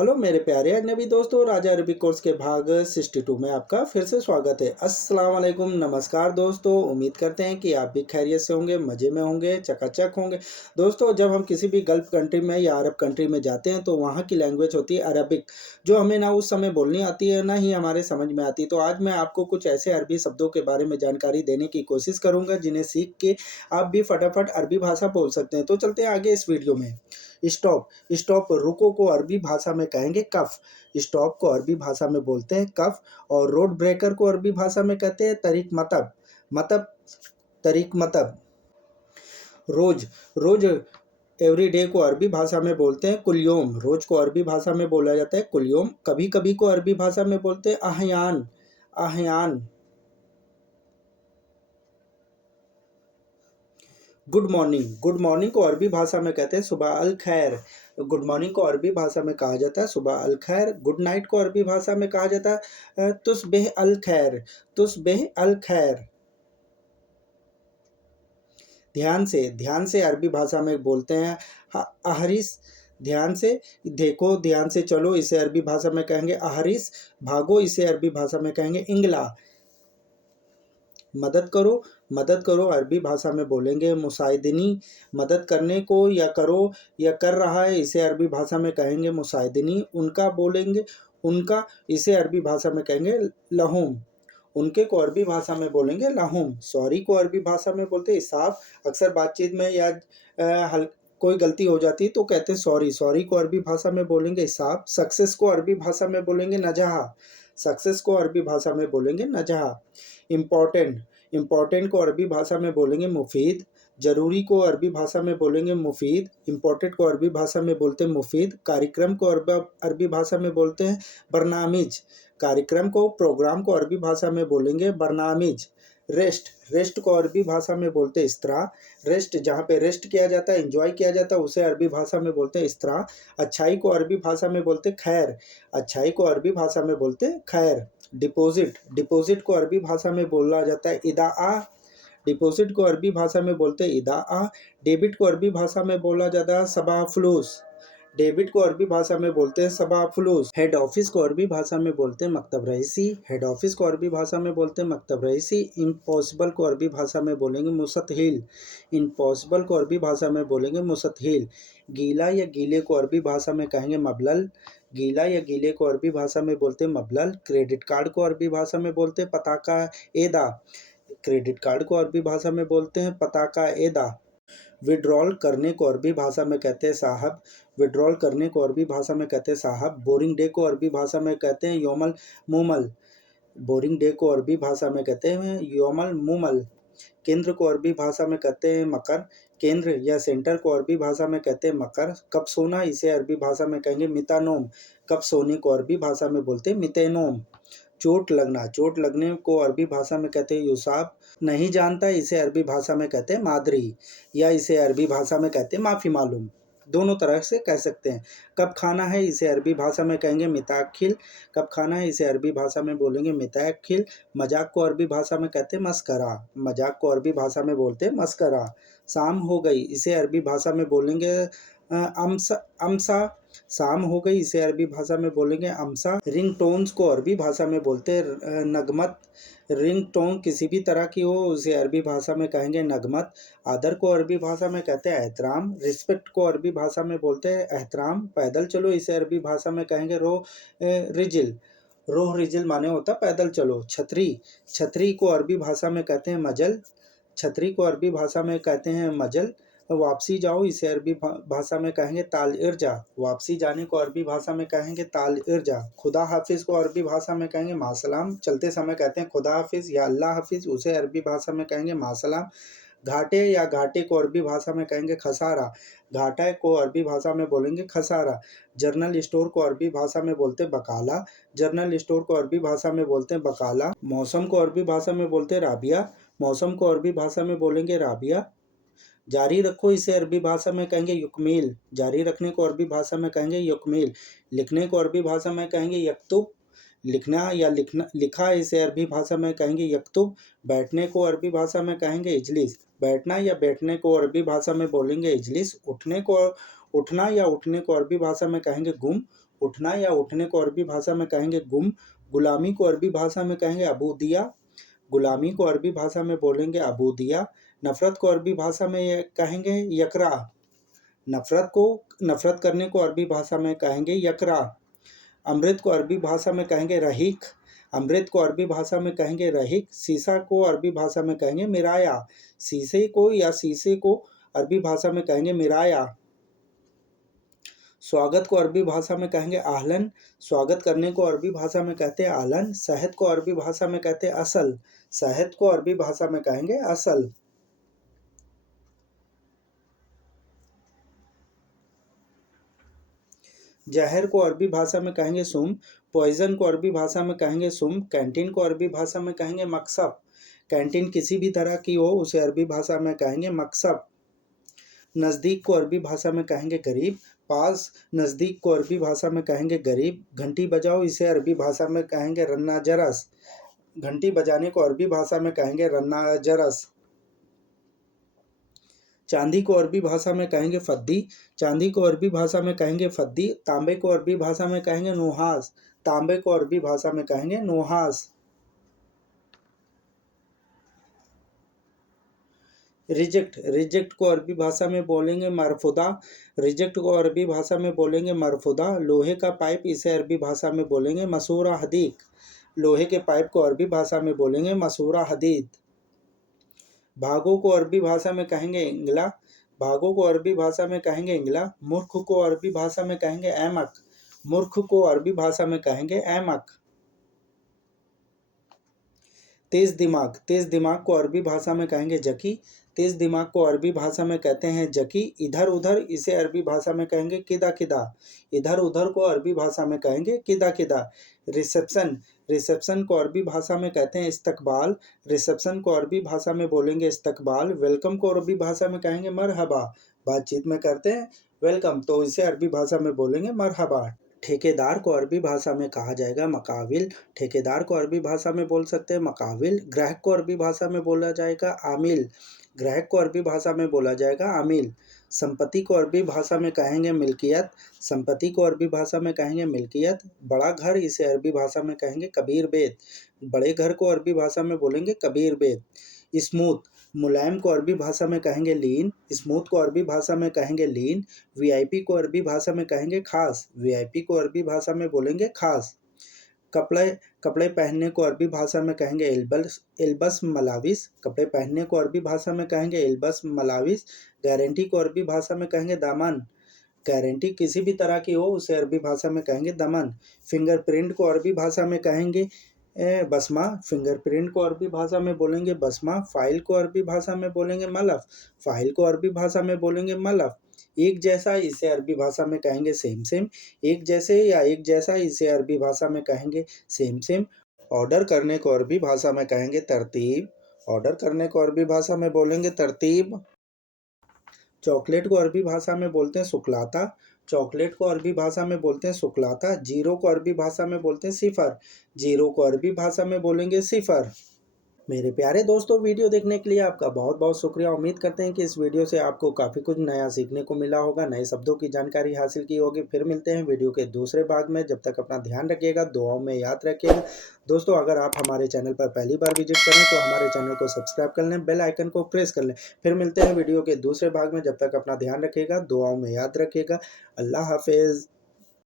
Hello मेरे प्यारे अजनबी दोस्तों, राजा अरबी कोर्स के भाग 62 में आपका फिर से स्वागत है। अस्सलाम वालेकुम, नमस्कार दोस्तों। उम्मीद करते हैं कि आप भी खैरियत से होंगे, मज़े में होंगे, चकाचक होंगे। दोस्तों, जब हम किसी भी गल्फ़ कंट्री में या अरब कंट्री में जाते हैं तो वहाँ की लैंग्वेज होती है अरबिक, जो हमें ना उस समय बोलनी आती है, ना ही हमारे समझ में आती। तो आज मैं आपको कुछ ऐसे अरबी शब्दों के बारे में जानकारी देने की कोशिश करूँगा जिन्हें सीख के आप भी फटाफट अरबी भाषा बोल सकते हैं। तो चलते हैं आगे इस वीडियो में। स्टॉप। स्टॉप रुको को अरबी भाषा में कहेंगे कफ। स्टॉप को अरबी भाषा में बोलते हैं कफ। और रोड ब्रेकर को अरबी भाषा में कहते हैं तरीक मतब। मतब, तरीक मतब। रोज। रोज एवरीडे को अरबी भाषा में बोलते हैं कुल-योम। रोज को अरबी भाषा में बोला जाता है कुल-योम। कभी कभी को अरबी भाषा में बोलते हैं अहयान। अहयान। Good morning. गुड मॉर्निंग को अरबी भाषा में कहते हैं सुबह अल खैर। गुड मॉर्निंग को अरबी भाषा में कहा जाता है सुबह अल खैर। गुड नाइट को अरबी भाषा में कहा जाता है तुस्बिह अल खैर। तुस्बिह अल खैर। ध्यान से अरबी भाषा में बोलते हैं अहरिस। ध्यान से देखो, ध्यान से चलो, इसे अरबी भाषा में कहेंगे अहरिस। भागो, इसे अरबी भाषा में कहेंगे इंगला। मदद करो। मदद करो अरबी भाषा में बोलेंगे मुसाइदिनी। मदद करने को या करो या कर रहा है, इसे अरबी भाषा में कहेंगे मुसाइदिनी। उनका बोलेंगे उनका, इसे अरबी भाषा में कहेंगे लहुम। उनके को अरबी भाषा में बोलेंगे लहुम। सॉरी को अरबी भाषा में बोलते हैं इसाफ। अक्सर बातचीत में या कोई गलती हो जाती है तो कहते हैं सॉरी। सॉरी को अरबी भाषा में बोलेंगे इसाफ। सक्सेस को अरबी भाषा में बोलेंगे नजहा। सक्सेस को अरबी भाषा में बोलेंगे नजहा। इम्पॉर्टेंट। इम्पॉर्टेंट को अरबी भाषा में बोलेंगे मुफीद। ज़रूरी को अरबी भाषा में बोलेंगे मुफीद। इम्पोर्टेंट को अरबी भाषा में बोलते हैं मुफीद। कार्यक्रम को अरबी भाषा में बोलते हैं बरनामिज। कार्यक्रम को, प्रोग्राम को अरबी भाषा में बोलेंगे बरनामिज। रेस्ट। रेस्ट को अरबी भाषा में बोलते हैं इस्तरा। रेस्ट, जहाँ पे रेस्ट किया जाता है, एंजॉय किया जाता है, उसे अरबी भाषा में बोलते हैं इस्तरा। अच्छाई को अरबी भाषा में बोलते हैं खैर। अच्छाई को अरबी भाषा में बोलते हैं खैर। डिपॉजिट। डिपॉजिट को अरबी भाषा में बोला जाता है इदाआ। डिपॉजिट को अरबी भाषा में बोलते हैं इदाआ। डेबिट को अरबी भाषा में बोला जाता है सबा फलूस। डेबिट को अरबी भाषा में बोलते हैं सबा फलूस। हेड ऑफिस को अरबी भाषा में बोलते हैं मकतब रईसी। हेड ऑफिस को अरबी भाषा में बोलते हैं मकतब रईसी। इम्पॉसिबल को अरबी भाषा में बोलेंगे मुस्तहिल। इम्पॉसिबल को अरबी भाषा में बोलेंगे मुस्तहिल। गीला या गीले को अरबी भाषा में कहेंगे मबलल। गीला या गीले को अरबी भाषा में बोलते हैं मबलल। क्रेडिट कार्ड को अरबी भाषा में बोलते हैं पताका एदा। क्रेडिट कार्ड को अरबी भाषा में बोलते हैं पताका एदा। विड्रॉल करने को अरबी भाषा में कहते हैं साहब। विड्रॉल करने को अरबी भाषा में कहते हैं साहब। बोरिंग डे को अरबी भाषा में कहते हैं योमल मुमल। बोरिंग डे को अरबी भाषा में कहते हैं योमल मुमल। केंद्र को अरबी भाषा में कहते हैं मकर। केंद्र या सेंटर को अरबी भाषा में कहते हैं मकर। कब सोना, इसे अरबी भाषा में कहेंगे मितानोम। कब सोने को अरबी भाषा में बोलते हैं मितेनोम। चोट लगना। चोट लगने को अरबी भाषा में कहते हैं युसाब। नहीं जानता, इसे अरबी भाषा में कहते हैं मादरी, या इसे अरबी भाषा में कहते हैं माफ़ी मालूम। दोनों तरह से कह सकते हैं। कब खाना है, इसे अरबी भाषा में कहेंगे मिताखिल। कब खाना है, इसे अरबी भाषा में बोलेंगे मिताखिल। मजाक को अरबी भाषा में कहते हैं मस्करा। मजाक को अरबी भाषा में बोलते हैं मस्करा। शाम हो गई, इसे अरबी भाषा में बोलेंगे अमसा। अमसा। शाम हो गई, इसे अरबी भाषा में बोलेंगे अमसा। रिंग टोन्स को अरबी भाषा में बोलते हैं नगमत। रिंग टोन किसी भी तरह की हो, उसे अरबी भाषा में कहेंगे नगमत। आदर को अरबी भाषा में कहते हैं एहतराम। रिस्पेक्ट को अरबी भाषा में बोलते हैं एहतराम। पैदल चलो, इसे अरबी भाषा में कहेंगे रिजिल। रोह रिजिल माने होता पैदल चलो। छतरी। छतरी को अरबी भाषा में कहते हैं मजल। छतरी को अरबी भाषा में कहते हैं मजल। वापसी जाओ, इसे अरबी भाषा में कहेंगे ताल इर्जा। वापसी जाने को अरबी भाषा में कहेंगे ताल इर्जा। खुदा हाफिज़ को अरबी भाषा में कहेंगे मासलाम। चलते समय कहते हैं खुदा हाफिज़ या अल्लाह हाफिज़, उसे अरबी भाषा में कहेंगे मासलाम। घाटे या घाटे को अरबी भाषा में कहेंगे खसारा। घाटा को अरबी भाषा में बोलेंगे खसारा। जर्नल स्टोर को अरबी भाषा में बोलते हैं बकाला। जर्नल स्टोर को अरबी भाषा में बोलते हैं बकाला। मौसम को अरबी भाषा में बोलते हैं राबिया। मौसम को अरबी भाषा में बोलेंगे राबिया। जारी रखो, इसे अरबी भाषा में कहेंगे युकमील। जारी रखने को अरबी भाषा में कहेंगे युकमील। लिखने को अरबी भाषा में कहेंगे यक्तुब। लिखना या लिखा, इसे अरबी भाषा में कहेंगे यक्तुब। बैठने को अरबी भाषा में कहेंगे इजलिस। बैठना या बैठने को अरबी भाषा में बोलेंगे इजलिस। उठने को उठना या उठने को अरबी भाषा में कहेंगे गुम। उठना या उठने को अरबी भाषा में कहेंगे गुम। गुलामी को अरबी भाषा में कहेंगे अबूदिया। गुलामी को अरबी भाषा में बोलेंगे अबूदिया। नफ़रत को अरबी भाषा में कहेंगे यकरा। नफ़रत करने को अरबी भाषा में कहेंगे यकरा। अमृत को अरबी भाषा में कहेंगे रहीक। अमृत को अरबी भाषा में कहेंगे रहीक। शीशा को अरबी भाषा में कहेंगे मिराया। शीशे को अरबी भाषा में कहेंगे मिराया। स्वागत को अरबी भाषा में कहेंगे आहलन। स्वागत करने को अरबी भाषा में कहते हैं आहलन। शहद को अरबी भाषा में कहते हैं असल। शहद को अरबी भाषा में कहेंगे असल। जहर को अरबी भाषा में कहेंगे सुम। पॉइजन को अरबी भाषा में कहेंगे सुम। कैंटीन को अरबी भाषा में कहेंगे मकसब। कैंटीन किसी भी तरह की हो उसे अरबी भाषा में कहेंगे मकसब। नज़दीक को अरबी भाषा में कहेंगे करीब। पास नज़दीक को अरबी भाषा में कहेंगे गरीब। घंटी बजाओ इसे अरबी भाषा में कहेंगे रन्ना जरस। घंटी बजाने को अरबी भाषा में कहेंगे रन्ना जरस। चांदी को अरबी भाषा में कहेंगे फद्दी। चांदी को अरबी भाषा में कहेंगे फद्दी। तांबे को अरबी भाषा में कहेंगे नुहास। तांबे को अरबी भाषा में कहेंगे नुहास। रिजेक्ट को अरबी भाषा में बोलेंगे मरफुदा। रिजेक्ट को अरबी भाषा में बोलेंगे मरफुदा। लोहे का पाइप इसे अरबी भाषा में बोलेंगे मसूरा हदीक। लोहे के पाइप को अरबी भाषा में बोलेंगे मसूरा हदीद। भागो को अरबी भाषा में कहेंगे इंगला। भागो को अरबी भाषा में कहेंगे इंगला। मूर्ख को अरबी भाषा में कहेंगे अहमक। मूर्ख को अरबी भाषा में कहेंगे अहमक। तेज दिमाग को अरबी भाषा में कहेंगे जकी। तेज दिमाग को अरबी भाषा में कहते हैं जकी। इधर उधर इसे अरबी भाषा में कहेंगे किदा किदा। इधर उधर को अरबी भाषा में कहेंगे किदा किदा। रिसेप्शन को अरबी भाषा में कहते हैं इस्तकबाल। रिसेप्शन को अरबी भाषा में बोलेंगे इस्तकबाल। वेलकम को अरबी भाषा में कहेंगे मरहबा। बातचीत में करते हैं वेलकम तो इसे अरबी भाषा में बोलेंगे मरहबा। ठेकेदार को अरबी भाषा में कहा जाएगा मकाविल। ठेकेदार को अरबी भाषा में बोल सकते हैं मकाविल। ग्राहक को अरबी भाषा में बोला जाएगा आमिल। ग्राहक को अरबी भाषा में बोला जाएगा आमिल। संपत्ति को अरबी भाषा में कहेंगे मिल्कियत। संपत्ति को अरबी भाषा में कहेंगे मिल्कियत। बड़ा घर इसे अरबी भाषा में कहेंगे कबीर बेत। बड़े घर को अरबी भाषा में बोलेंगे कबीर बेत। स्मूथ मुलायम को अरबी भाषा में कहेंगे लीन। स्मूथ को अरबी भाषा में कहेंगे लीन। वीआईपी को अरबी भाषा में कहेंगे खास। वीआईपी को अरबी भाषा में बोलेंगे खास। कपड़े पहनने को अरबी भाषा में कहेंगे इल्बस मलाविस। कपड़े पहनने को अरबी भाषा में कहेंगे इल्बस मलाविस। गारंटी को अरबी भाषा में कहेंगे दामन। गारंटी किसी भी तरह की हो उसे अरबी भाषा में कहेंगे दमन। फिंगरप्रिंट को अरबी भाषा में कहेंगे बसमा। फिंगरप्रिंट को अरबी भाषा में बोलेंगे बसमा। फाइल को अरबी भाषा में बोलेंगे मलफ। फाइल को अरबी भाषा में बोलेंगे मलफ। एक जैसा इसे अरबी भाषा में कहेंगे सेम। एक जैसे या एक जैसा इसे अरबी भाषा में कहेंगे सेम। ऑर्डर करने को अरबी भाषा में कहेंगे तरतीब। ऑर्डर करने को अरबी भाषा में बोलेंगे तरतीब। चॉकलेट को अरबी भाषा में बोलते हैं शुक्लाता। चॉकलेट को अरबी भाषा में बोलते हैं शुक्लाता। जीरो को अरबी भाषा में बोलते हैं सिफर। जीरो को अरबी भाषा में बोलेंगे सिफर। मेरे प्यारे दोस्तों, वीडियो देखने के लिए आपका बहुत बहुत शुक्रिया। उम्मीद करते हैं कि इस वीडियो से आपको काफ़ी कुछ नया सीखने को मिला होगा, नए शब्दों की जानकारी हासिल की होगी। फिर मिलते हैं वीडियो के दूसरे भाग में। जब तक अपना ध्यान रखिएगा, दुआओं में याद रखिएगा। दोस्तों, अगर आप हमारे चैनल पर पहली बार विजिट करें तो हमारे चैनल को सब्सक्राइब कर लें, बेल आइकन को प्रेस कर लें। फिर मिलते हैं वीडियो के दूसरे भाग में। जब तक अपना ध्यान रखिएगा, दुआओं में याद रखिएगा। अल्लाह हाफिज़।